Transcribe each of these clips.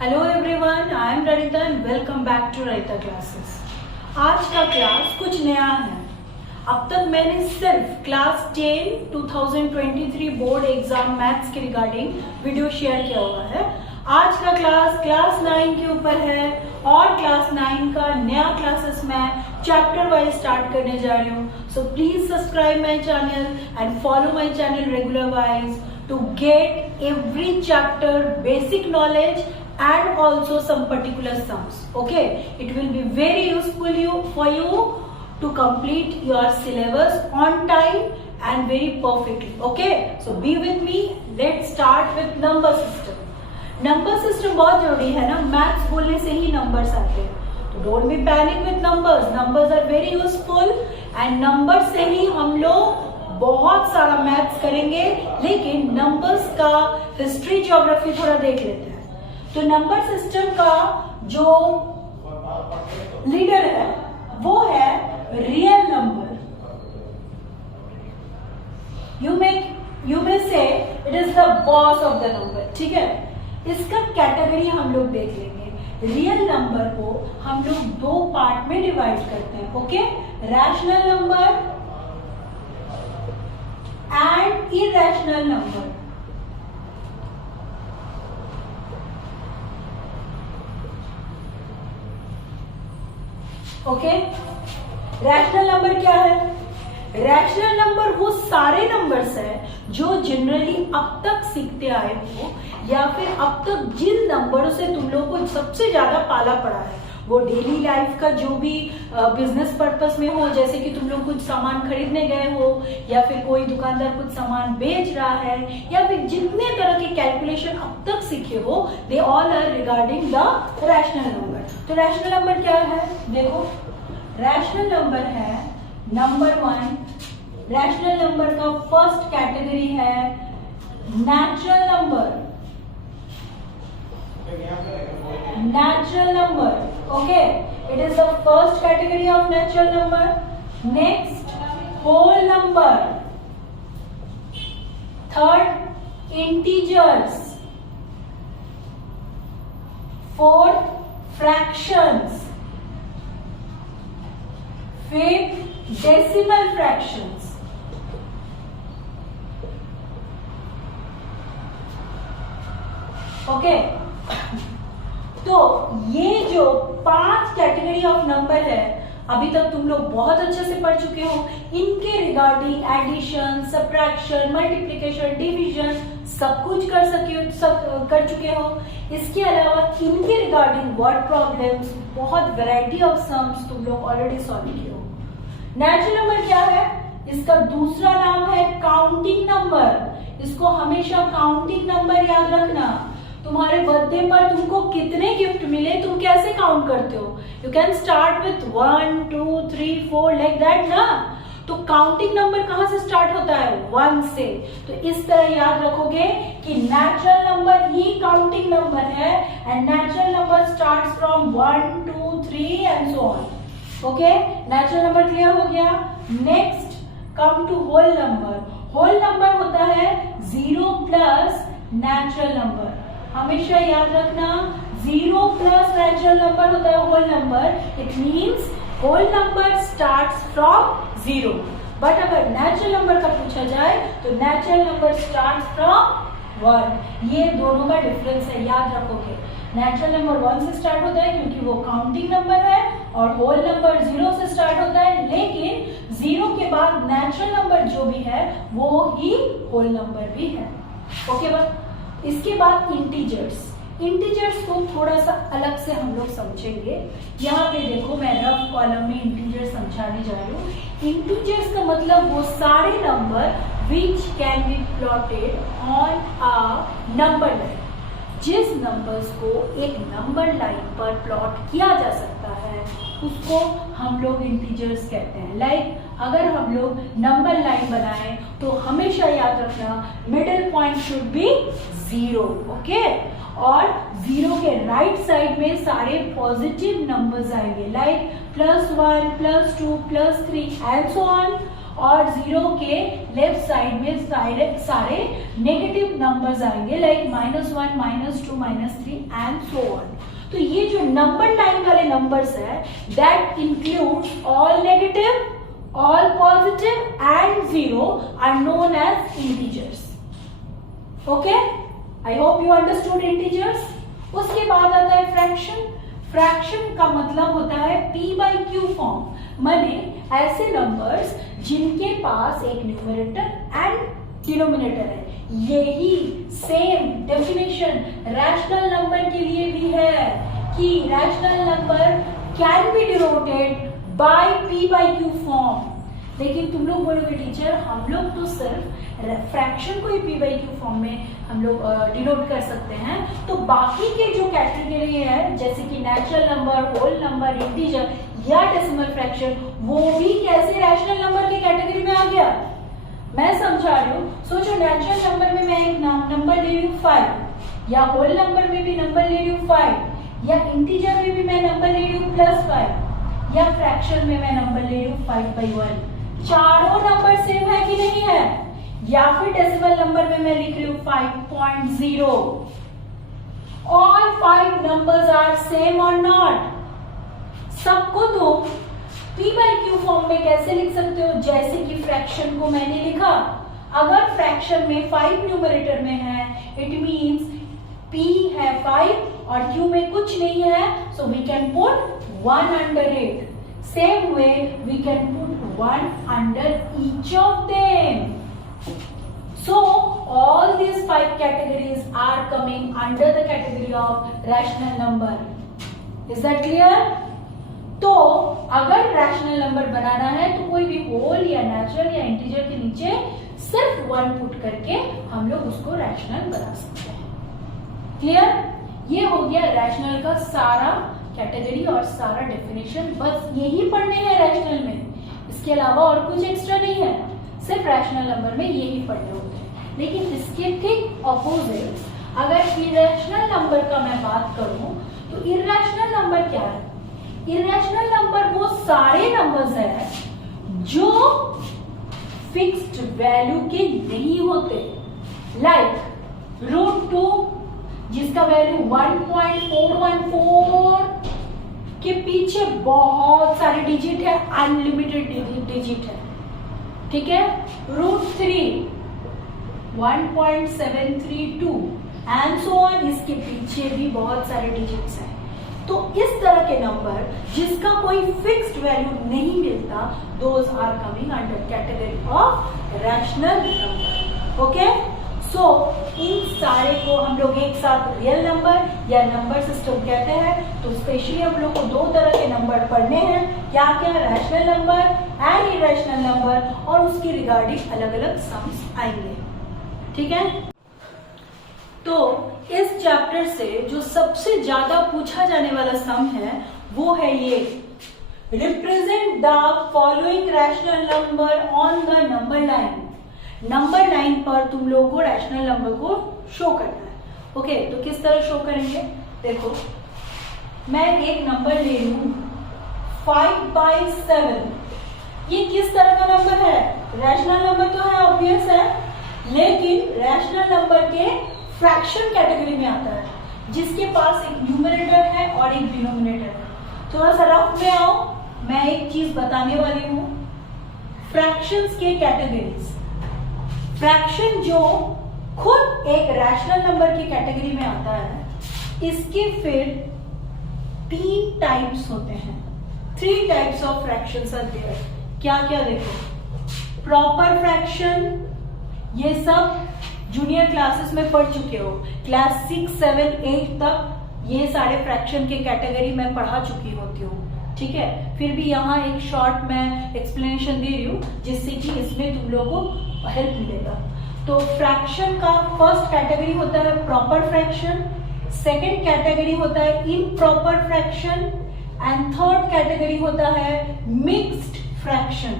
Hello everyone, I am Ranita and welcome back to Ranita classes. आज का class कुछ नया है। अब तक मैंने सिर्फ क्लास 10 2023 बोर्ड एग्जाम मैथ्स के रिगार्डिंग वीडियो शेयर किया हुआ है। आज का क्लास 9 के ऊपर है और क्लास 9 का नया क्लासेस मैं चैप्टर वाइज स्टार्ट करने जा रही हूँ। So please subscribe my channel and follow my channel regular wise to get every chapter basic knowledge and also some particular sums. Okay, it will be very useful for you to complete your syllabus on time and very perfectly. Okay, so be with me. Let's start with number system. Number system बहुत जरूरी है ना, maths बोलने से ही numbers आते हैं, तो don't be panic with numbers. Numbers are very useful and number से ही हम लोग बहुत सारा मैथ्स करेंगे। लेकिन नंबर्स का हिस्ट्री ज्योग्राफी थोड़ा देख लेते हैं। तो नंबर सिस्टम का जो लीडर है वो है रियल नंबर। यू मे से it is the boss of the number. ठीक है, इसका कैटेगरी हम लोग देख लेंगे। रियल नंबर को हम लोग दो पार्ट में डिवाइड करते हैं। Okay, rational number and irrational number. Okay, rational number क्या है? रैशनल नंबर वो सारे नंबर्स है जो जनरली अब तक सीखते आए हो या फिर अब तक जिन नंबरों से तुम लोगों को सबसे ज्यादा पाला पड़ा है, वो डेली लाइफ का जो भी बिजनेस पर्पस में हो, जैसे कि तुम लोग कुछ सामान खरीदने गए हो या फिर कोई दुकानदार कुछ सामान बेच रहा है या फिर जितने तरह के कैलकुलेशन अब तक सीखे हो, they all are regarding the rational number. तो रैशनल नंबर क्या है? देखो, रैशनल नंबर है नंबर 1। रैशनल नंबर का फर्स्ट कैटेगरी है natural number. Natural number. Okay, it is the first category of natural number. Next, whole number. Third, integers. Fourth, fractions. Fifth, decimal fractions. Okay. तो ये जो 5 category of number है अभी तक तुम लोग बहुत अच्छे से पढ़ चुके हो। इनके regarding addition, subtraction, multiplication, division सब कुछ कर चुके हो। इसके अलावा इनके रिगार्डिंग वर्ड प्रॉब्लम्स, बहुत वैरायटी ऑफ सम्स तुम लोग ऑलरेडी सॉल्व किए हो। नेचुरल नंबर क्या है? इसका दूसरा नाम है काउंटिंग नंबर। इसको हमेशा काउंटिंग नंबर याद रखना। तुम्हारे बर्थडे पर तुमको कितने गिफ्ट मिले, तुम कैसे काउंट करते हो? You can start with 1 2 3 4 like that ना। तो काउंटिंग नंबर कहां से स्टार्ट होता है? 1 से। तो इस तरह याद रखोगे कि नेचुरल नंबर ही काउंटिंग नंबर है and natural number starts from 1 2 3 and so on. Okay, natural number clear हो गया। Next come to whole number. Whole number होता है 0 प्लस नेचुरल नंबर। हमेशा याद रखना, 0 प्लस नेचुरल नंबर होता है whole number. It means whole number starts from 0। But अगर नेचुरल नंबर का पूछा जाए तो नेचुरल नंबर स्टार्ट्स फ्रॉम 1। ये दोनों का डिफरेंस है, याद रखोगे। नेचुरल नंबर 1 से स्टार्ट होता है क्योंकि वो काउंटिंग नंबर है और होल नंबर 0 से स्टार्ट होता है, लेकिन 0 के बाद नेचुरल नंबर जो भी है वो ही होल नंबर भी है। ओके, बस इसके बाद इंटीजर्स। इंटीजर्स को थोड़ा सा अलग से हम लोग समझेंगे। यहाँ पे देखो, मैं रफ कॉलम में इंटीजर समझाने जा रही हूँ। इंटीजर्स का मतलब वो सारे number which can be plotted on a number line. जिस नंबर्स को एक नंबर लाइन पर प्लॉट किया जा सकता है उसको हम लोग इंटीजर्स कहते हैं। लाइक अगर हम लोग नंबर लाइन बनाएं तो हमेशा याद रखना middle point should be 0। Okay, और 0 के राइट साइड में सारे पॉजिटिव नंबर्स आएंगे, लाइक +1 +2 +3 एंड सो ऑन। और 0 के लेफ्ट साइड में सारे नेगेटिव नंबर्स आएंगे, लाइक -1, -2, -3 एंड सो ऑन। तो ये जो नंबर लाइन वाले नंबर्स है, that includes all negative, all positive and 0 are known as integers. Okay? I hope you understood integers. उसके बाद आता है फ्रैक्शन। फ्रैक्शन का मतलब होता है p/q फॉर्म, माने ऐसे नंबर्स जिनके पास एक न्यूमरेटर एंड डिनोमिनेटर है। यही सेम डेफिनेशन रैशनल नंबर के लिए भी है कि rational number can be denoted by p/q form. लेकिन तुम लोग बोलोगे टीचर हम लोग तो सिर्फ फ्रैक्शन को ही p/q फॉर्म में हम लोग डिनोट कर सकते हैं, तो बाकी के जो कैटेगरी है जैसे कि natural number, whole number, integer या डेसिमल फ्रैक्शन, वो भी कैसे रैशनल नंबर के कैटेगरी में आ गया? मैं समझा रही हूँ। सोचो नेचुरल नंबर में मैं एक नंबर ले रही हूँ 5, या होल नंबर में भी नंबर ले रही हूँ 5, या इंटीजर में भी मैं नंबर ले रही हूँ +5, या फ्रैक्शन में मैं नंबर ले रही हूँ 5/1। चारों नंबर सेम है कि नहीं है? या फिर डेसिमल नंबर में मैं लिख रही हूँ 5.0। ऑल 5 नंबर्स आर सेम और नॉट? सबको तुम p/q फॉर्म में कैसे लिख सकते हो? जैसे कि फ्रैक्शन को मैंने लिखा, अगर फ्रैक्शन में 5 न्यूमरेटर में है, इट मींस p है 5 और q में कुछ नहीं है, so we can put 1 under it. Same way we can put 1 under each of them. So all these 5 categories are coming under the category of rational number. Is that clear? तो अगर rational number बनाना है तो कोई भी whole या natural या integer के नीचे सिर्फ 1 पुट करके हम लोग उसको रैशनल बना सकते हैं। क्लियर? ये हो गया रैशनल का सारा कैटेगरी और सारा डेफिनेशन। बस यही पढ़ने हैं रैशनल में, इसके अलावा और कुछ एक्स्ट्रा नहीं है, सिर्फ रैशनल नंबर में यही पढ़ने होते हैं। लेकिन इसके ठीक ऑपोजिट अगर इरेशनल नंबर का मैं बात करूं तो इरेशनल नंबर क्या है? इरेशनल नंबर वो सारे नंबर्स हैं जो फिक्स्ड वैल्यू के नहीं होते, लाइक √2 जिसका वैल्यू 1.414 के पीछे बहुत सारे डिजिट है, अनलिमिटेड डिजिट है, ठीक है। √3 1.732 एंड सो ऑन, इसके पीछे भी बहुत सारे डिजिट्स हैं। तो इस तरह के नंबर जिसका कोई फिक्स्ड वैल्यू नहीं मिलता, those are coming under category of rational number. Okay, so इन सारे को हम लोग एक साथ रियल नंबर या नंबर सिस्टम कहते हैं। तो स्पेशली हम लोग को 2 तरह के नंबर पढ़ने हैं, क्या क्या? Rational number and irrational number, और उसकी रिगार्डिंग अलग अलग सम्स आएंगे, ठीक है। तो इस चैप्टर से जो सबसे ज्यादा पूछा जाने वाला सम है वो है ये, represent the following rational number on the number line. Number line पर तुम लोगों को रैशनल नंबर को शो करना है। ओके, तो किस तरह शो करेंगे? देखो, मैं एक नंबर ले रही हूं 5/7। ये किस तरह का नंबर है? रैशनल नंबर तो है, ऑब्वियस है, लेकिन रैशनल नंबर के फ्रैक्शन कैटेगरी में आता है, जिसके पास एक न्यूमरेटर है और एक डिनोमिनेटर है। थोड़ा सा रफ में आओ, मैं एक चीज बताने वाली हूं, फ्रैक्शंस के कैटेगरीज। फ्रैक्शन जो खुद एक रैशनल नंबर की कैटेगरी में आता है, इसके फिर 3 टाइप्स होते हैं। 3 types of fractions are there. क्या क्या? देखो, प्रॉपर फ्रैक्शन, ये सब जूनियर क्लासेस में पढ़ चुके हो, क्लास 6, 7, 8 तक ये सारे फ्रैक्शन के कैटेगरी में पढ़ा चुकी होती हूँ, ठीक है। फिर भी यहाँ एक शॉर्ट मैं एक्सप्लेनेशन दे रही हूँ जिससे कि इसमें तुम लोगों को हेल्प मिलेगा। तो फ्रैक्शन का फर्स्ट कैटेगरी होता है प्रॉपर फ्रैक्शन, सेकंड कैटेगरी होता है improper fraction, and third category होता है मिक्स्ड फ्रैक्शन।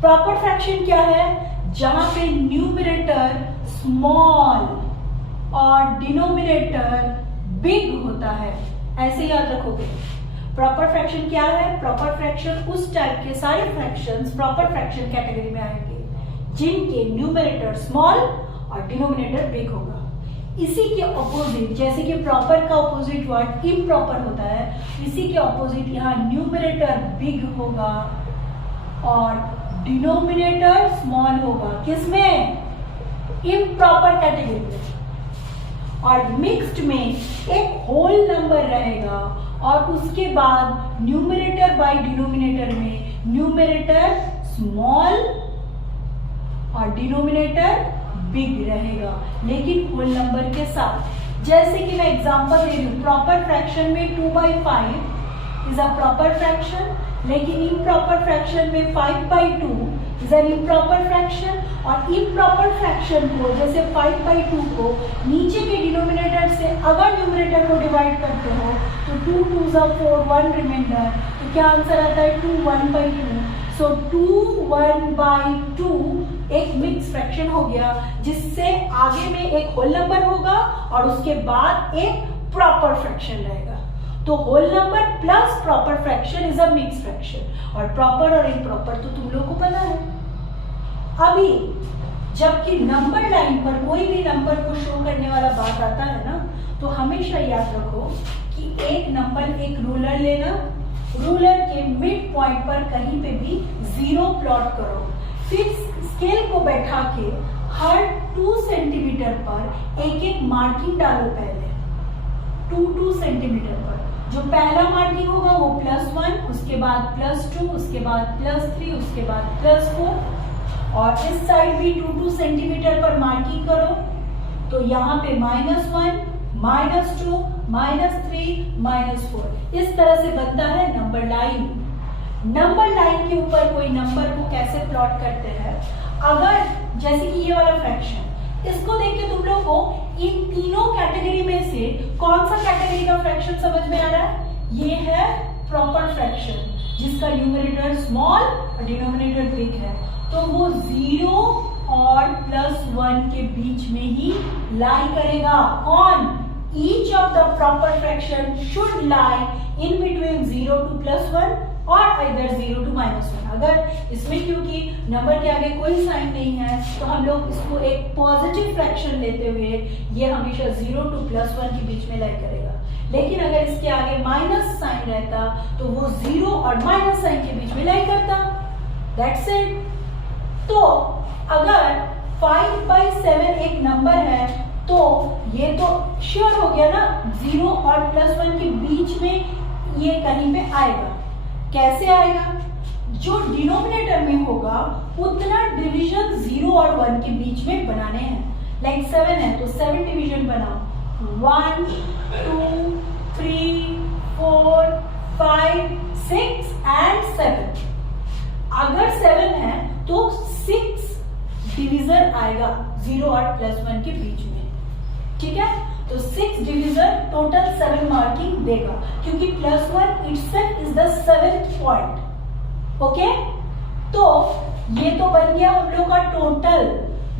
प्रॉपर फ्रैक्शन क्या है? जहां पे न्यूमरेटर स्मॉल और डिनोमिनेटर बिग होता है, ऐसे याद रखोगे। प्रॉपर फ्रैक्शन क्या है? प्रॉपर फ्रैक्शन उस टाइप के सारे फ्रैक्शंस प्रॉपर फ्रैक्शन कैटेगरी में आएंगे जिनके न्यूमरेटर स्मॉल और डिनोमिनेटर बिग होगा। इसी के ऑपोजिट, जैसे कि प्रॉपर का ऑपोजिट वर्ड इम्प्रॉपर होता है, इसी के ऑपोजिट यहाँ न्यूमरेटर बिग होगा और डिनोमिनेटर स्मॉल होगा। किसमें? इम्प्रॉपर कैटेगरी में। और मिक्स्ड में एक होल नंबर रहेगा और उसके बाद न्यूमरेटर बाय डिनोमिनेटर में न्यूमरेटर स्मॉल और डिनोमिनेटर बिग रहेगा, लेकिन होल नंबर के साथ। जैसे कि मैं एग्जांपल दे रही हूँ, प्रॉपर फ्रैक्शन में 2/5 इज अ प्रॉपर फ्रैक्शन, लेकिन इम्प्रॉपर फ्रैक्शन में 5/2 इज एन इम्प्रॉपर फ्रैक्शन। और इम्प्रॉपर फ्रैक्शन को, जैसे 5/2 को नीचे के डिनोमिनेटर से अगर न्यूमरेटर को डिवाइड करते हो तो 2 2s are 4, 1 रिमाइंडर, तो क्या आंसर आता है? 2 1/2। सो 2 1/2 एक मिक्स फ्रैक्शन हो गया, जिससे आगे में एक होल नंबर होगा और उसके बाद एक प्रॉपर फ्रैक्शन रहेगा। तो whole number plus proper fraction is a mix fraction. और प्रॉपर और इम्प्रॉपर तो तुम लोगों को पता है। अभी जबकि नंबर लाइन पर कोई भी नंबर को शो करने वाला बात आता है ना, तो हमेशा याद रखो कि एक नंबर, एक रूलर लेना, रूलर के मिड पॉइंट पर कहीं पे भी 0 प्लॉट करो, फिर स्केल को बैठा के हर 2 सेंटीमीटर पर एक एक मार्किंग डालो। पहले 2 सेंटीमीटर पर जो पहला मार्किंग होगा वो +1, उसके बाद +2, उसके बाद +3, उसके बाद +4, और इस साइड भी 2 सेंटीमीटर पर मार्किंग करो। तो यहाँ पे -1, -2, -3, -4 इस तरह से बनता है नंबर लाइन। नंबर लाइन के ऊपर कोई नंबर को कैसे प्लॉट करते हैं? अगर जैसे कि ये वाला फ्रैक्शन, इसको देख के तुम लोग को इन तीनों कैटेगरी में से कौन सा कैटेगरी का फ्रैक्शन समझ में आ रहा है? ये है प्रॉपर फ्रैक्शन, जिसका न्यूमरेटर स्मॉल और डिनोमिनेटर बिग है। तो वो 0 और +1 के बीच में ही लाई करेगा। कौन? Each of the proper fraction should lie in between 0 to +1 और either 0 to -1। अगर इसमें क्योंकि नंबर के आगे कोई साइन नहीं है तो हम लोग इसको एक पॉजिटिव फ्रैक्शन लेते हुए ये हमेशा 0 to +1 के बीच में लाई करेगा। लेकिन अगर इसके आगे माइनस साइन रहता तो वो 0 और माइनस साइन के बीच में लाई करता। That's it. तो अगर 5/7 एक नंबर है तो ये तो श्योर हो गया ना, 0 और +1 के बीच में ये कहीं पे आएगा। कैसे आएगा? जो डिनोमिनेटर में होगा उतना डिवीजन 0 और 1 के बीच में बनाने हैं। लाइक 7 है तो 7 डिवीजन बनाओ, 1 2 3 4 5 6 एंड 7। अगर 7 है तो 6 डिवीजन आएगा 0 और +1 के बीच में। ठीक है, तो 6 डिवीजन टोटल 7 मार्किंग देगा, क्योंकि +1 itself is the 7th point. Okay, तो ये तो बन गया हम लोग का टोटल।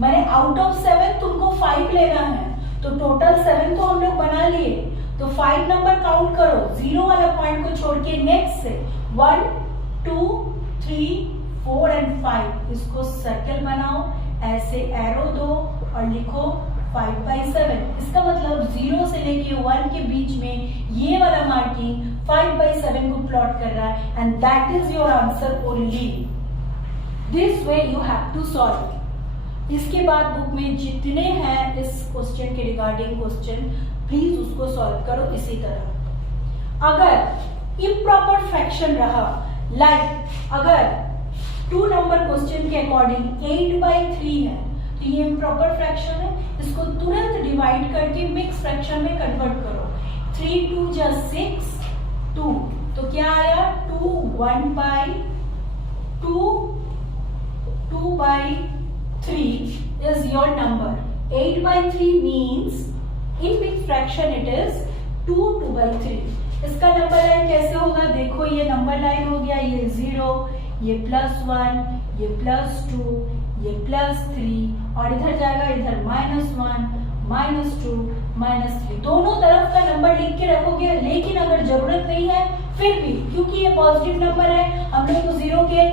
मैंने आउट ऑफ 7 तुमको 5 लेना है, तो टोटल 7 तो हम लोग बना लिए। तो 5 नंबर काउंट करो, 0 वाला पॉइंट को छोड़ के नेक्स्ट से 1 2 3 4 एंड 5 इसको सर्कल बनाओ, ऐसे एरो दो और लिखो 5/7। इसका मतलब 0 से लेके 1 के बीच में ये वाला मार्किंग 5/7 को प्लॉट कर रहा है, and that is your answer only. This way you have to solve. इसके बाद बुक में जितने हैं इस क्वेश्चन के रिगार्डिंग क्वेश्चन, प्लीज उसको सॉल्व करो इसी तरह। अगर इम्प्रॉपर फ्रैक्शन रहा, लाइक अगर 2 नंबर क्वेश्चन के अकॉर्डिंग 8/3 है तो ये इम्प्रॉपर फ्रैक्शन है, इसको तुरंत डिवाइड करके मिक्स फ्रैक्शन में कन्वर्ट करो। 3 2 जा 6 2, तो क्या आया 2 1/2 2/3 is your number। 8/3 means in mixed fraction it is 2 2/3। इसका नंबर लाइन कैसे होगा? देखो ये नंबर लाइन हो गया, ये 0, ये +1, ये +2, ये +3 और इधर जाएगा इधर -1 -2 -3। दोनों तरफ का नंबर लिख के रखोगे, लेकिन अगर जरूरत नहीं है फिर भी क्योंकि ये पॉजिटिव नंबर है, हम लोग को जीरो के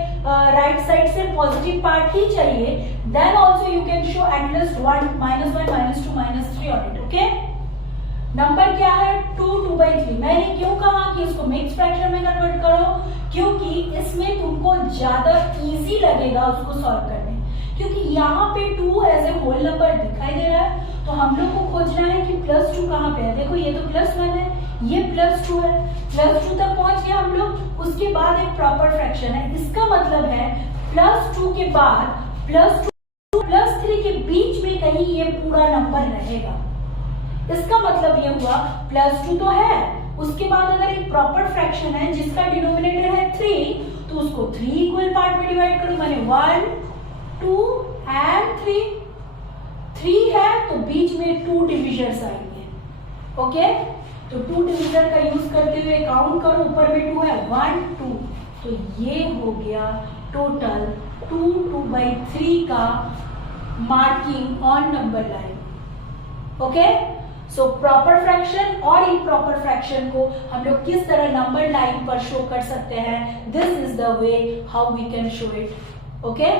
राइट साइड से पॉजिटिव पार्ट ही चाहिए, then also you can show at least 1, -1, -2, -3 on it. Okay, number क्या है 2, 2/3। मैंने क्यों कहा कि इसको मिक्स फ्रैक्शन में कन्वर्ट करो, क्योंकि इसमें तुमको ज्यादा इजी लगेगा उसको सॉल्व करने, क्योंकि यहाँ पे 2 एज ए होल नंबर दिखाई दे रहा है, तो हम लोग को खोजना है कि +2 कहाँ पे है। देखो ये तो +1 है, ये +2 है, +2 तक पहुंच गए हम लोग। उसके बाद एक प्रॉपर फ्रैक्शन है, इसका मतलब है +2 के बाद +2 +3 के बीच में कहीं ये पूरा नंबर रहेगा। इसका मतलब ये हुआ +2 तो है, उसके बाद अगर एक प्रॉपर फ्रैक्शन है जिसका डिनोमिनेटर है 3, तो उसको 3 इक्वल पार्ट में डिवाइड करो, माने 1, 2 एंड 3 है तो बीच में 2 डिविजर्स आएंगे। ओके, तो 2 डिविजर का यूज करते हुए काउंट करो, ऊपर में 2 है, 1, 2, तो ये हो गया टोटल 2, 2/3 का marking on number line. Okay, so proper fraction और इम्प्रॉपर फ्रैक्शन को हम लोग किस तरह नंबर लाइन पर शो कर सकते हैं, this is the way how we can show it. Okay,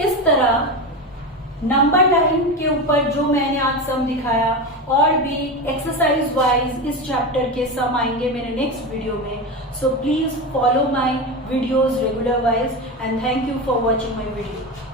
इस तरह नंबर लाइन के ऊपर जो मैंने आज सम दिखाया, और भी एक्सरसाइज वाइज इस चैप्टर के सम आएंगे मेरे नेक्स्ट वीडियो में। So please follow my videos regular wise and thank you for watching my video.